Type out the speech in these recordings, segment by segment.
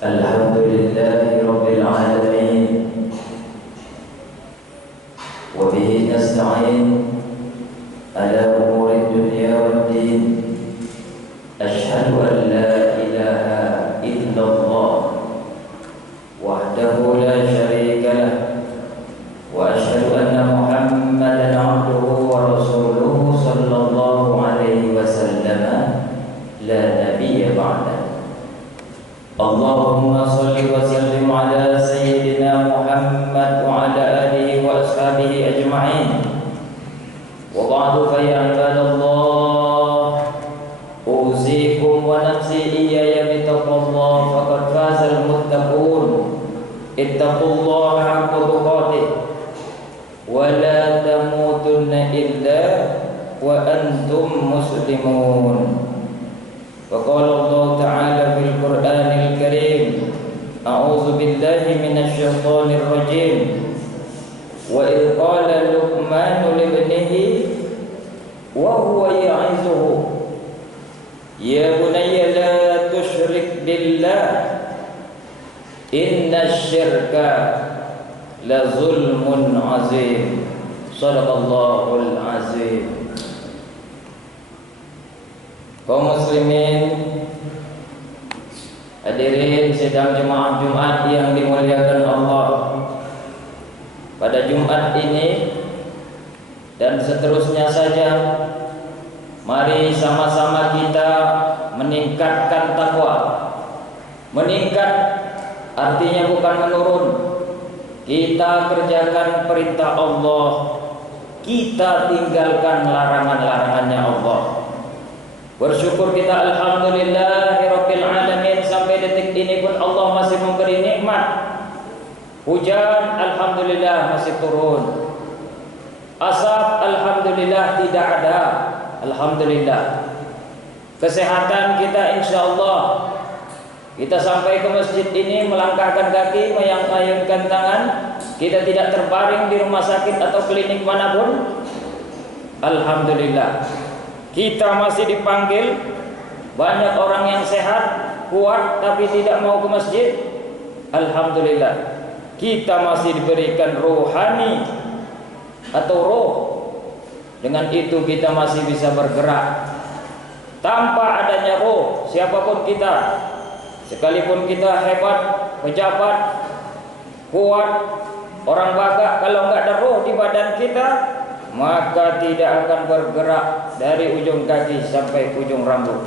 Alhamdulillahi Rabbil Alamin, wa bihi nasta'in ala umuri dunya waddin. Ashhadu an la ilaha illallah wahdahu la syarika lah, wa ashhadu anna Muhammadan abduhu wa rasuluhu sallallahu alaihi wasallam, la nabiyya ba'dah. Allahumma salli wa sallim ala sayyidina Muhammad wa ala alihi wa ashabihi ajma'in. Wa ba'du fa ya ibadallah, uzikum wa nafsi iyaya bitaqwallah, faqad fazal muttaqun. Ittaqullaha haqqa tuqatih wa la tamutunna illa wa antum muslimun. وقال الله تعالى في القرآن الكريم: أعوذ بالله من الشيطان الرجيم وإذ قال لقمان لابنه وهو يعظه يا بني لا تشرك بالله إن الشرك لظلم عظيم. صدق الله العظيم. Kaum muslimin, hadirin sidang jemaah Jumat yang dimuliakan Allah, pada Jumat ini dan seterusnya saja, mari sama-sama kita meningkatkan takwa. Meningkat artinya bukan menurun. Kita kerjakan perintah Allah, kita tinggalkan larangan-larangannya Allah. Bersyukur kita alhamdulillahirabbil alamin, sampai detik ini pun Allah masih memberi nikmat. Hujan alhamdulillah masih turun. Asap alhamdulillah tidak ada. Alhamdulillah. Kesehatan kita insyaallah. Kita sampai ke masjid ini melangkahkan kaki, melayangkan tangan, kita tidak terbaring di rumah sakit atau klinik manapun. Alhamdulillah. Kita masih dipanggil. Banyak orang yang sehat, kuat, tapi tidak mau ke masjid. Alhamdulillah. Kita masih diberikan rohani atau roh. Dengan itu kita masih bisa bergerak. Tanpa adanya roh, siapapun kita, sekalipun kita hebat, pejabat, kuat, orang bakat, kalau enggak ada roh di badan kita, maka tidak akan bergerak dari ujung kaki sampai ujung rambut.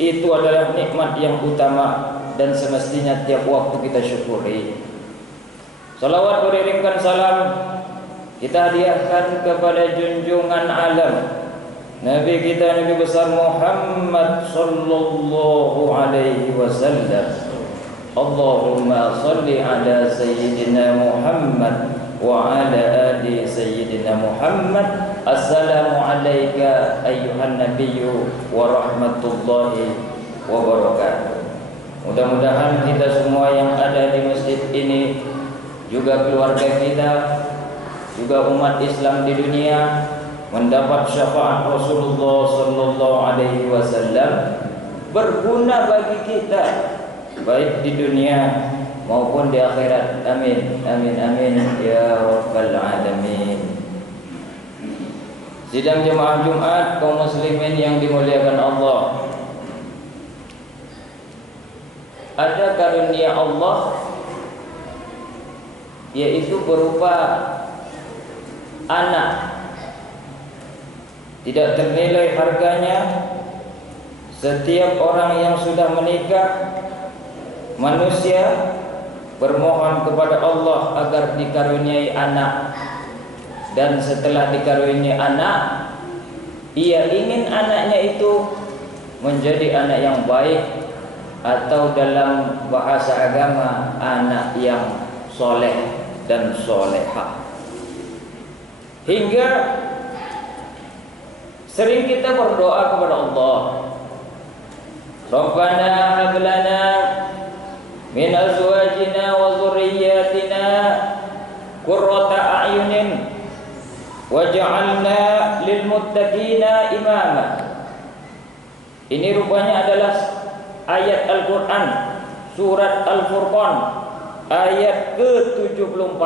Itu adalah nikmat yang utama dan semestinya tiap waktu kita syukuri. Salawat beriringkan salam kita hadiahkan kepada junjungan alam, Nabi kita, Nabi besar Muhammad sallallahu alaihi wasallam. Allahumma salli ala sayyidina Muhammad wa ala ali sayyidina Muhammad. Assalamu alayka ayyuhan nabiyyu wa rahmatullahi wa barakatuh. Mudah-mudahan kita semua yang ada di masjid ini, juga keluarga kita, juga umat Islam di dunia, mendapat syafaat Rasulullah sallallahu alaihi wasallam, berguna bagi kita baik di dunia maupun di akhirat. Amin, amin, amin ya rabbal alamin. Sidang jemaah Jumat kaum muslimin yang dimuliakan Allah, ada karunia Allah, yaitu berupa anak. Tidak ternilai harganya. Setiap orang yang sudah menikah, manusia bermohon kepada Allah agar dikaruniai anak. Dan setelah dikaruniai anak, ia ingin anaknya itu menjadi anak yang baik, atau dalam bahasa agama anak yang soleh dan solehah. Hingga sering kita berdoa kepada Allah, Rabbana hab lana min azwajina wa dzurriyyatina qurrata a'yunin waj'alna lil muttaqina imama. Ini rupanya adalah ayat Al-Quran, surat Al-Furqan ayat ke-74.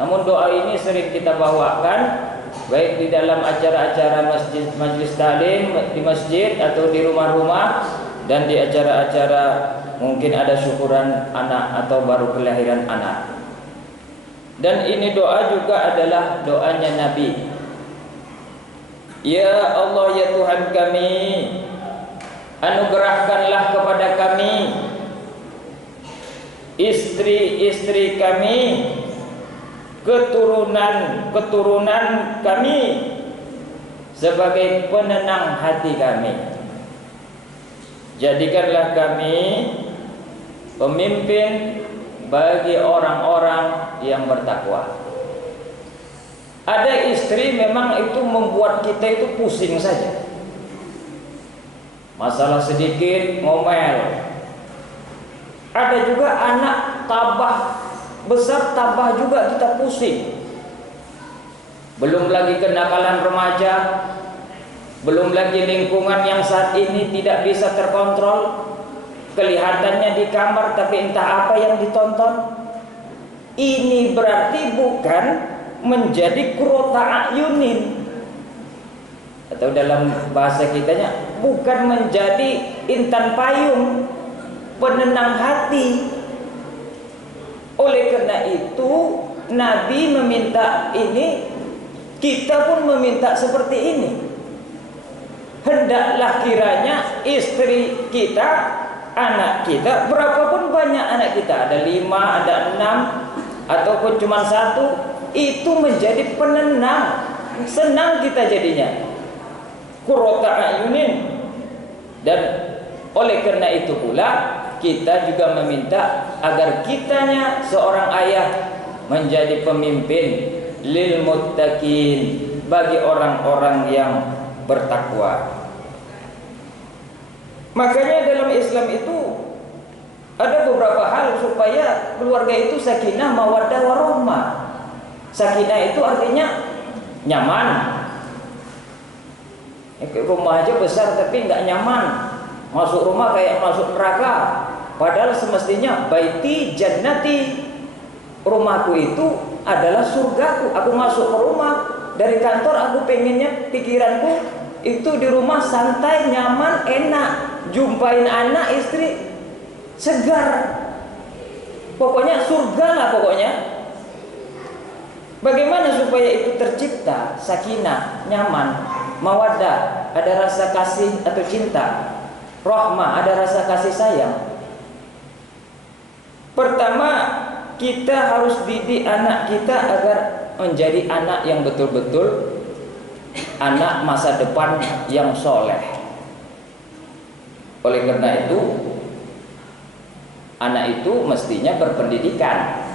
Namun doa ini sering kita bawakan baik di dalam acara-acara masjid, majlis taklim di masjid atau di rumah-rumah, dan di acara-acara mungkin ada syukuran anak atau baru kelahiran anak. Dan ini doa juga adalah doanya Nabi. Ya Allah, ya Tuhan kami, anugerahkanlah kepada kami istri-istri kami, keturunan kami sebagai penenang hati kami. Jadikanlah kami pemimpin bagi orang-orang yang bertakwa. Ada istri memang itu membuat kita itu pusing saja. Masalah sedikit ngomel. Ada juga anak tabah besar, tabah juga kita pusing. Belum lagi kenakalan remaja, belum lagi lingkungan yang saat ini tidak bisa terkontrol. Kelihatannya di kamar tapi entah apa yang ditonton. Ini berarti bukan menjadi qurrata ayunin, atau dalam bahasa kitanya bukan menjadi intan payung, penenang hati. Oleh karena itu Nabi meminta ini, kita pun meminta seperti ini. Hendaklah kiranya istri kita, anak kita, berapapun banyak anak kita, ada 5, ada 6, ataupun cuma 1, itu menjadi penenang. Senang kita jadinya, qurrata ayunin. Dan oleh karena itu pula kita juga meminta agar kitanya seorang ayah menjadi pemimpin lil muttaqin, bagi orang-orang yang bertakwa. Makanya dalam Islam itu ada beberapa hal supaya keluarga itu sakinah, mawaddah, warahmah. Sakinah itu artinya nyaman. Rumah aja besar tapi nggak nyaman. Masuk rumah kayak masuk neraka. Padahal semestinya baiti jannati, rumahku itu adalah surgaku. Aku masuk ke rumah dari kantor, aku pengennya pikiranku itu di rumah santai, nyaman, enak. Jumpain anak, istri, segar. Pokoknya surga lah pokoknya. Bagaimana supaya itu tercipta sakinah, nyaman, mawaddah, ada rasa kasih atau cinta, rahmah, ada rasa kasih sayang. Pertama, kita harus didik anak kita agar menjadi anak yang betul-betul anak masa depan yang soleh. Oleh karena itu, anak itu mestinya berpendidikan.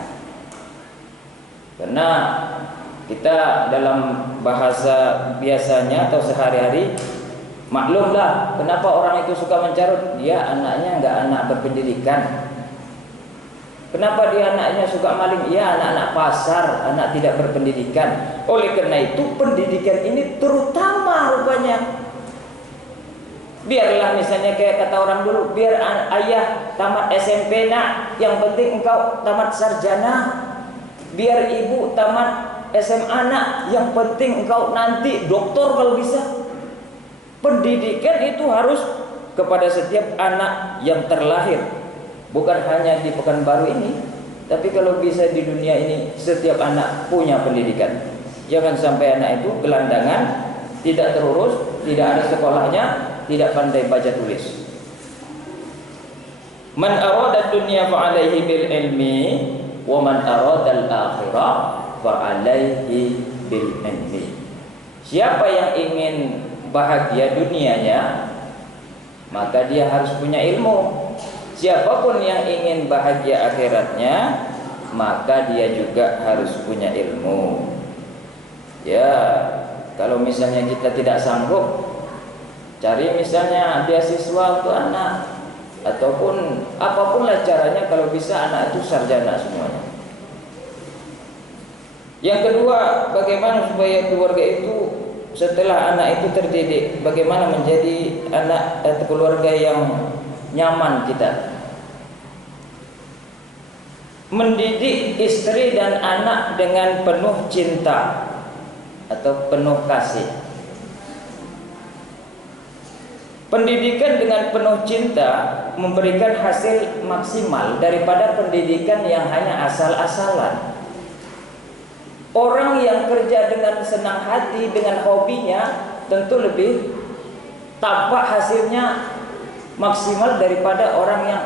Karena kita dalam bahasa biasanya atau sehari-hari, maklumlah kenapa orang itu suka mencarut. Dia anaknya nggak anak berpendidikan. Kenapa dia anaknya suka maling? Ya anak-anak pasar, anak tidak berpendidikan. Oleh karena itu pendidikan ini terutama rupanya. Biarlah misalnya kayak kata orang dulu, biar ayah tamat SMP nak, yang penting engkau tamat sarjana. Biar ibu tamat SMA nak, yang penting engkau nanti doktor kalau bisa. Pendidikan itu harus kepada setiap anak yang terlahir. Bukan hanya di Pekanbaru ini, tapi kalau bisa di dunia ini setiap anak punya pendidikan. Jangan sampai anak itu gelandangan, tidak terurus, tidak ada sekolahnya, tidak pandai baca tulis. Man arada dunya fa alaihi bil ilmi wa man arada al akhirah fa alaihi bil ilmi. Siapa yang ingin bahagia dunianya, maka dia harus punya ilmu. Siapapun yang ingin bahagia akhiratnya, maka dia juga harus punya ilmu. Ya, kalau misalnya kita tidak sanggup, cari misalnya beasiswa untuk anak, ataupun apapun lah caranya, kalau bisa anak itu sarjana semuanya. Yang kedua, bagaimana supaya keluarga itu setelah anak itu terdidik, bagaimana menjadi anak atau keluarga yang nyaman kita. mendidik istri dan anak dengan penuh cinta atau penuh kasih. Pendidikan dengan penuh cinta memberikan hasil maksimal daripada pendidikan yang hanya asal-asalan. Orang yang kerja dengan senang hati, dengan hobinya, tentu lebih tampak hasilnya maksimal daripada orang yang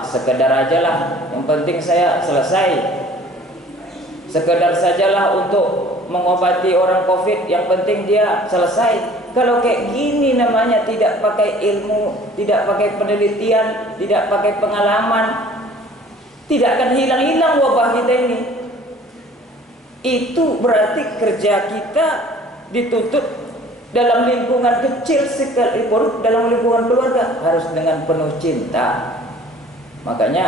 sekedar aja lah, yang penting saya selesai, sekedar sajalah untuk mengobati orang COVID, yang penting dia selesai. Kalau kayak gini namanya tidak pakai ilmu, tidak pakai penelitian, tidak pakai pengalaman, tidak akan hilang-hilang wabah kita ini. Itu berarti kerja kita dituntut dalam lingkungan kecil sekalipun, dalam lingkungan keluarga harus dengan penuh cinta. Makanya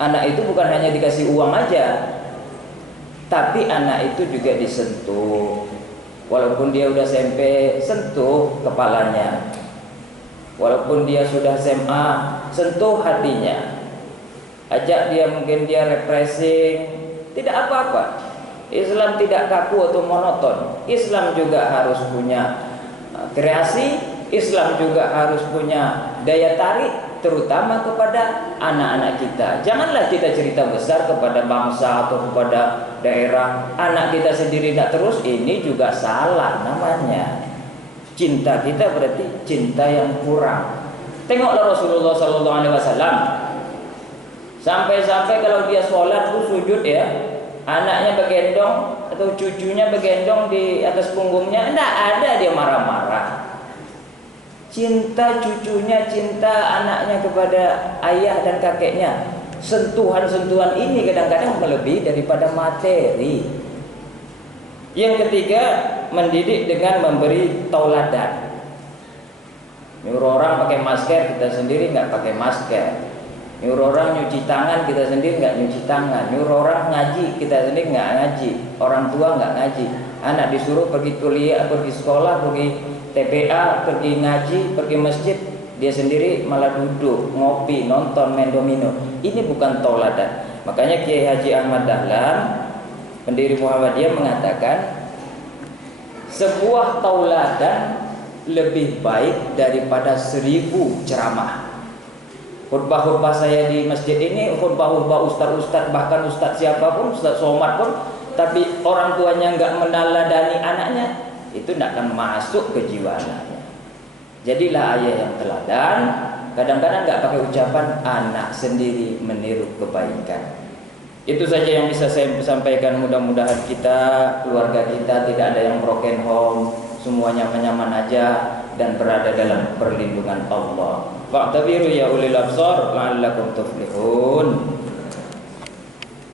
anak itu bukan hanya dikasih uang aja, tapi anak itu juga disentuh. Walaupun dia udah SMP, sentuh kepalanya. Walaupun dia sudah SMA, sentuh hatinya. Ajak dia, mungkin dia refreshing, tidak apa-apa. Islam tidak kaku atau monoton. Islam juga harus punya kreasi. Islam juga harus punya daya tarik, terutama kepada anak-anak kita. Janganlah kita cerita besar kepada bangsa atau kepada daerah, anak kita sendiri tidak terus, ini juga salah namanya. Cinta kita berarti cinta yang kurang. Tengoklah Rasulullah SAW, sampai-sampai kalau dia sholat tuh sujud ya, anaknya begendong atau cucunya begendong di atas punggungnya, tidak ada dia marah-marah. Cinta cucunya, cinta anaknya kepada ayah dan kakeknya, sentuhan-sentuhan ini kadang-kadang melebihi daripada materi. Yang ketiga, mendidik dengan memberi tauladan. Nyuruh orang pakai masker, kita sendiri nggak pakai masker. Nyuruh orang nyuci tangan, kita sendiri nggak nyuci tangan. Nyuruh orang ngaji, kita sendiri nggak ngaji. Orang tua nggak ngaji. Anak disuruh pergi kuliah, pergi sekolah, pergi TPA, pergi ngaji, pergi masjid, dia sendiri malah duduk, ngopi, nonton, main domino. Ini bukan tauladan. Makanya Kiai Haji Ahmad Dahlan, pendiri Muhammadiyah, mengatakan sebuah tauladan lebih baik daripada 1000 ceramah. Khutbah-khutbah saya di masjid ini, khutbah-khutbah ustaz-ustaz, bahkan ustaz siapapun, Ustaz Somad pun, tapi orang tuanya nggak meneladani anaknya, itu tidak akan masuk ke jiwa anaknya. Jadilah ayah yang teladan. Kadang-kadang nggak pakai ucapan, anak sendiri meniru kebaikan. Itu saja yang bisa saya sampaikan. Mudah-mudahan kita, keluarga kita tidak ada yang broken home, semuanya nyaman aja dan berada dalam perlindungan Allah. Fa'tabiru ya ulil absar la'allakum tuflihun.